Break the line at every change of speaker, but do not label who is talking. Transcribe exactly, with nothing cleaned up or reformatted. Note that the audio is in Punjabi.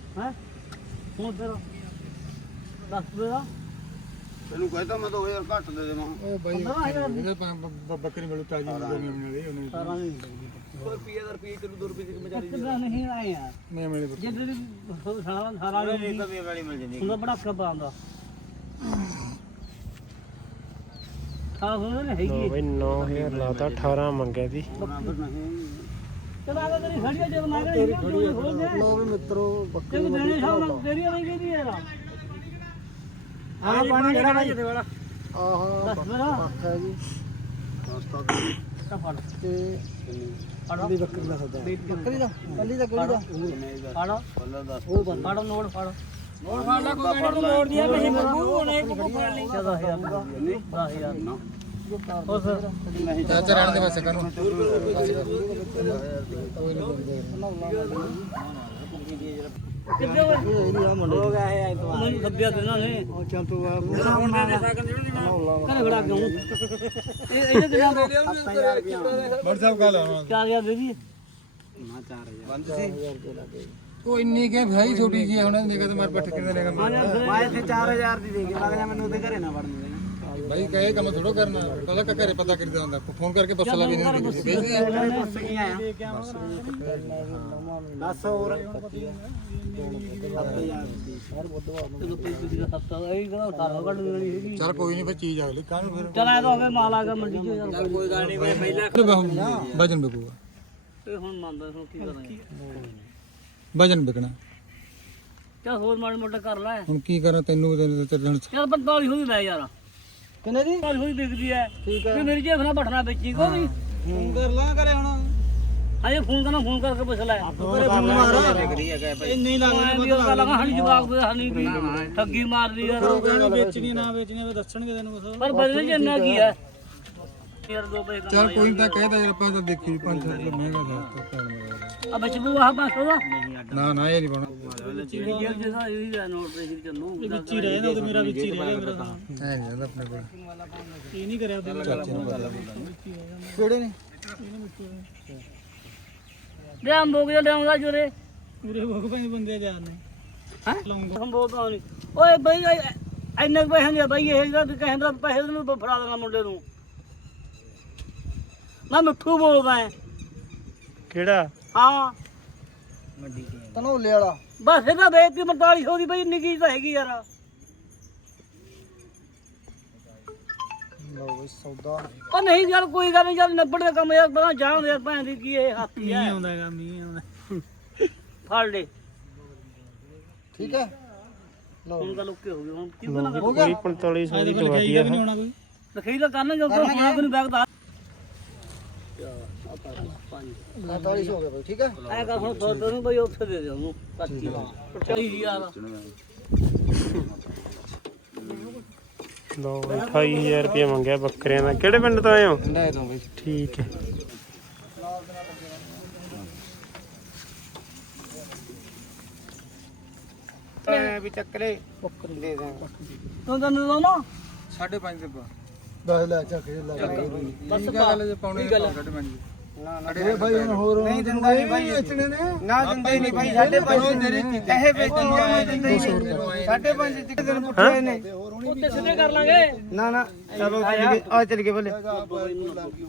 ਹੈ ਹੁਣ ਫਿਰ ਦੱਸ ਦੇ ਦਾ
ਤੈਨੂੰ ਕਹਿੰਦਾ ਮੈਂ ਦੋ ਹਜ਼ਾਰ ਘੱਟ ਦੇ ਦੇਵਾਂ
ਉਹ ਬਾਈ ਬੱਕਰੀ ਮਿਲੂ ਤਾਜੀ ਮਿਲਣੀ ਵਾਲੀ ਉਹਨੇ
ਸਾਰਾ ਨਹੀਂ
ਰੁਪਏ ਦਾ ਰੁਪਏ ਕਿਲੋ ਦੋ ਰੁਪਏ ਦੀ ਕਮਚਾਰੀ
ਕਿੱਦਾਂ ਨਹੀਂ ਆਏ ਯਾਰ
ਮੈਂ ਮੇਰੇ
ਜੇ ਤੇਰੀ ਸਾਰਾ ਸਾਰਾ ਨਹੀਂ
ਕਮੀ ਵਾਲੀ ਮਿਲ ਜਾਂਦੀ
ਉਹਦਾ ਬੜਾ ਖੱਬਾ ਆਂਦਾ ਹਾਂ ਹੁਣ ਨਹੀਂ ਹੈਗੀ
ਬਈ ਨੌ ਹਜ਼ਾਰ ਲਾਤਾ ਅਠਾਰਾਂ ਮੰਗਿਆ ਦੀ
ਚਲਾ ਆ ਤੇਰੀ ਖੜੀਆ ਜਦ ਮਾਗਣੇ ਹੋ ਗਿਆ
ਲੋ ਵੀ ਮਿੱਤਰੋ
ਤੇ ਦੇਣੇ ਸਾਹ ਤੇਰੀ ਨਹੀਂ ਗਈ ਯਾਰ
ਆਹ ਪਾਣੀ ਕਿਹੜਾ ਭਾਈ
ਤੇ ਵਾਲਾ
ਆਹਾ
ਦੱਸ ਮੇਰਾ
ਪੱਖ ਹੈ ਜੀ
ਤਾਂ ਫੜ
ਤੇ ਅੱਡੀ ਬੱਕਰੀ ਦਾ ਸੌਦਾ ਬੱਕਰੀ ਦਾ ਕੱਲੀ ਦਾ ਕਿਹੜੀ ਦਾ
ਫੜ ਉਹ ਬੰਦ ਫੜ ਨੋਟ ਫੜ ਨੋਟ ਫੜ ਲੈ ਕੋਈ ਨਹੀਂ ਨੋਟ ਦਿਆ ਪੈਸੇ ਮੰਗੂ ਉਹਨੇ ਕੋ ਫੜ ਲਈ ਦਸ ਹਜ਼ਾਰ ਦਸ ਹਜ਼ਾਰ ਉਸ
ਨਹੀਂ
ਚਾਚਾ ਰਹਿਣ ਦੇ ਵੈਸੇ ਕਰੋ
ਕਿੱਥੇ ਹੋ ਗਿਆ ਹੈ ਮੈਨੂੰ ਸੱਬਿਆ ਦੇਣਾ ਨੇ
ਉਹ ਚੱਲ ਤੂੰ ਆ
ਕਰੇ ਖੜਾ ਕਿਉਂ ਇਹ ਇਹਦੇ ਦਿਨਾਂ ਤੋਂ
WhatsApp ਕਾਲ ਆਉਣਾ
ਚਾਰ ਹਜ਼ਾਰ ਦੇ ਦੀ
ਨਾ ਚਾਰ ਹਜ਼ਾਰ ਬੰਦ ਸੀ
ਉਹ ਇੰਨੀ ਕਿ ਭਾਈ ਛੋਟੀ ਜੀ ਹੁਣ ਨਿਕਾ ਤੇ ਮਾਰ ਪੱਠ ਕਿੰਨੇ ਲੈਗਾ
ਮੈਂ ਇੱਥੇ ਚਾਰ ਹਜ਼ਾਰ ਦੀ ਦੇ ਕੇ ਲੱਗ ਜਾ ਮੈਨੂੰ ਉਹਦੇ ਘਰੇ ਨਾ ਵੜਨ ਦੇਣਾ
ਭਾਈ ਕਹੇ ਕੰਮ ਥੋੜੋ ਕਰਨਾ ਪਹਿਲਾਂ ਕਾ ਘਰੇ ਪਤਾ ਕਰੀਦਾ ਹੁੰਦਾ ਫੋਨ ਕਰਕੇ ਪੁੱਛ ਲਾ ਵੀ ਨਹੀਂ
ਘਰੇ ਪੁੱਛ ਕੇ ਆਇਆ ਦੱਸ ਹੋਰ ਸੱਤ ਹਜ਼ਾਰ ਦੀ
ਤੈਨੂੰ ਪੈਸੇ ਦੀ ਹਫਤਾ ਇਹ ਕਿਹੜਾ ਸਾਰਾ ਕੱਢ ਦੇਣੀ ਹੈਗੀ
ਚੱਲ ਕੋਈ ਨਹੀਂ ਫਿਰ ਚੀਜ਼ ਅਗਲੀ ਕਾਹਨੂੰ ਫਿਰ
ਚਲ ਐ ਤਾਂ ਹੋਵੇ ਮਾਲ ਆ ਗਿਆ ਮੰਡੀ ਚ ਯਾਰ ਕੋਈ ਗੱਲ ਨਹੀਂ ਬਈ ਪਹਿਲਾਂ
ਵਜਨ ਵਿਕੂਗਾ
ਇਹ ਹੁਣ ਮੰਨਦਾ ਹੁਣ ਕੀ ਕਰਾਂਗੇ
ਵਜਨ ਵਿਕਣਾ
ਚਲ ਹੋਰ ਮਾੜੇ ਮੋਟੇ ਕਰ ਲੈ
ਹੁਣ ਕੀ ਕਰਾਂ ਤੈਨੂੰ ਚੱਲਣ
ਚਲ ਪੰਤਾਲੀ ਹੋਈ ਲੈ ਯਾਰ
ਕਿੰਨੇ ਦੀ
ਪੰਤਾਲੀ ਹੋਈ ਵਿਕਦੀ ਐ ਕਿ ਮੇਰੀ ਜੇਬ ਨਾਲ ਬਠਣਾ ਵੇਚੀ ਕੋ ਵੀ
ਫੋਨ ਕਰ ਲਾ ਕਰੇ ਹੁਣ
ਅਜੇ ਫੋਨ ਕਰਨਾ ਫੋਨ ਕਰਕੇ ਪੁੱਛ ਲੈ
ਕਰੇ ਫੋਨ ਮਾਰ ਇੰਨੇ
ਲੱਗਦੇ ਵੀ ਉਹ ਲਗਾ ਹਣੀ ਜਵਾਬ ਦੇ ਹਣੀ ਵੀ ਠੱਗੀ ਮਾਰਦੀ ਯਾਰ
ਵੇਚਣੀ ਨਾ ਵੇਚਣੀ ਉਹ ਦੱਸਣਗੇ ਤੈਨੂੰ ਕੁਛ
ਪਰ ਬਦਲੇ ਚ ਇੰਨਾ ਕੀ ਹੈ ਯਾਰ ਦੋ ਪੈਸੇ
ਚੱਲ ਕੋਈ ਤਾਂ ਕਹਿਦਾ ਯਾਰ ਆਪਾਂ ਤਾਂ ਦੇਖੀ ਪੰਜ ਸੌ ਰੁਪਏ ਮਹਿੰਗਾ ਦਾ
ਆ ਬਚਬੂ ਆਹ ਪੰਜ ਸੌ ਦਾ
ਨਾ ਨਾ ਇਹ ਨਹੀਂ ਪਾਉਣਾ
ਜਿਹੜੀ ਜੇਬ ਜਿਹਦਾ ਇਹ ਵੀ ਨੋਟ ਦੇ ਵਿੱਚ ਚੱਲੂ
ਵਿੱਚ ਹੀ ਰਹੇ ਨਾ ਉਹ ਮੇਰਾ ਵਿੱਚ ਹੀ ਰਹਿ ਗਿਆ ਮੇਰਾ
ਐ ਨਹੀਂ ਜਾਂਦਾ ਆਪਣੇ ਕੋਲ
ਇਹ ਨਹੀਂ ਕਰਿਆ ਉਹਦੇ
ਚਾਚੇ ਨੂੰ ਗੱਲ ਕਿਹੜੇ ਨੇ
ਦੇ ਆਮ ਬੋਗ ਜਾ ਲਿਆਉਂਦਾ ਜੁਰੇ
ਪੂਰੇ ਭੋਗ ਪੰਜ ਬੰਦੇ ਜਾ ਨੇ
ਹੈ ਹਮ ਬੋਲਦਾ ਨਹੀਂ ਓਏ ਬਈ ਇੰਨੇ ਪੈਸੇ ਨਹੀਂ ਬਈ ਇਹ ਜਿਹੜਾ ਕਹਿੰਦਾ ਪੈਸੇ ਨੂੰ ਫੜਾ ਦੇਣਾ ਮੁੰਡੇ ਨੂੰ ਮੈਂ ਮਿੱਠੂ ਬੋਲਦਾ ਹੈ
ਕਿਹੜਾ
ਹਾਂ
ਤਨੋਲੇ ਵਾਲਾ
ਬਸ ਇਹਦਾ ਵੇਚਤੀ ਪੰਤਾਲੀ ਸੌ ਦੀ ਬਈ ਇੰਨੀ ਕੀ ਤਾਂ ਹੈਗੀ ਯਾਰ
ਲਓ ਬਈ ਸੌਦਾ
ਉਹ ਨਹੀਂ ਯਾਰ ਕੋਈ ਗੱਲ ਨਹੀਂ ਯਾਰ ਨੱਬੜ ਦਾ ਕੰਮ ਯਾਰ ਬਣਾ ਜਾਣ ਦੇ ਭੈਣ ਦੀ ਕੀ ਇਹ ਹਾਥੀ ਹੈ
ਮੀਂਹ ਆਉਂਦਾ ਹੈਗਾ ਮੀਂਹ ਆਉਂਦਾ
ਫੜ ਲੈ
ਠੀਕ ਹੈ
ਹੁਣ ਤਾਂ ਲੁੱਕੇ ਹੋ ਗਏ ਹੁਣ ਕੀ ਬਣਾ ਕਰ
ਪੂਰੀ ਪੰਤਾਲੀ ਸੌ ਦੀ ਦਵਾਈ ਆ
ਵੀ ਨਹੀਂ ਆਉਣਾ ਕੋਈ
ਲਖਈ ਤਾਂ ਕਰਨਾ ਜੋ ਤਾਂ ਹੋਣਾ ਕੋਈ ਬੈਗ ਦਾ
ਪੈਂਤਾਲੀ ਸੌ ਹੋ ਗਿਆ ਬਈ ਠੀਕ ਹੈ
ਐ ਕਰ ਹੁਣ ਸੌ ਰੁਪਏ ਨੂੰ ਬਈ ਉੱਥੇ ਦੇ ਦੇ ਉਹਨੂੰ ਪੱਚੀ ਪੱਚੀ ਹਜ਼ਾਰ
ਲਓ ਬਈ ਅਠਾਈ ਹਜ਼ਾਰ ਰੁਪਏ ਮੰਗਿਆ ਬੱਕਰਿਆਂ ਦਾ ਕਿਹੜੇ ਪਿੰਡ ਤੋਂ ਆਏ ਹੋ
ਠੰਡਾ ਤੋਂ ਬਈ
ਠੀਕ ਹੈ
ਵੀ ਚੱਕਰੇ ਦੇ ਦੇ
ਤੂੰ ਤਾਂ ਦੋ ਨਾ
ਸਾਢੇ ਪੰਜ ਦੇ ਪਾ ਦਸ ਲੈ ਚੱਕ ਇਹ ਲੈ
ਬਸ
ਠੀਕ ਗੱਲ ਜੇ ਪਾਉਣੇ ਸਾਢੇ ਪੰਜ
ਨਾ ਨਾ
ਇਹ ਭਾਈ ਹੁਣ ਹੋਰ
ਨਹੀਂ ਦਿੰਦਾ ਨਹੀਂ ਭਾਈ
ਵੇਚਣੇ ਨੇ
ਨਾ ਦਿੰਦੇ ਨਹੀਂ ਭਾਈ ਸਾਢੇ ਪੰਜ ਕਹੇ ਵੇਚਣ ਜਾਏ ਦਿੰਦੇ ਨਹੀਂ ਸਾਢੇ ਪੰਜ ਤੇ ਦਿਨ ਪੁੱਠੇ ਨੇ
ਉੱਤੇ ਸਿੱਧੇ ਕਰ ਲਾਂਗੇ
ਨਾ ਨਾ ਚਲੋ ਆ ਚੱਲ ਗਏ ਬੋਲੇ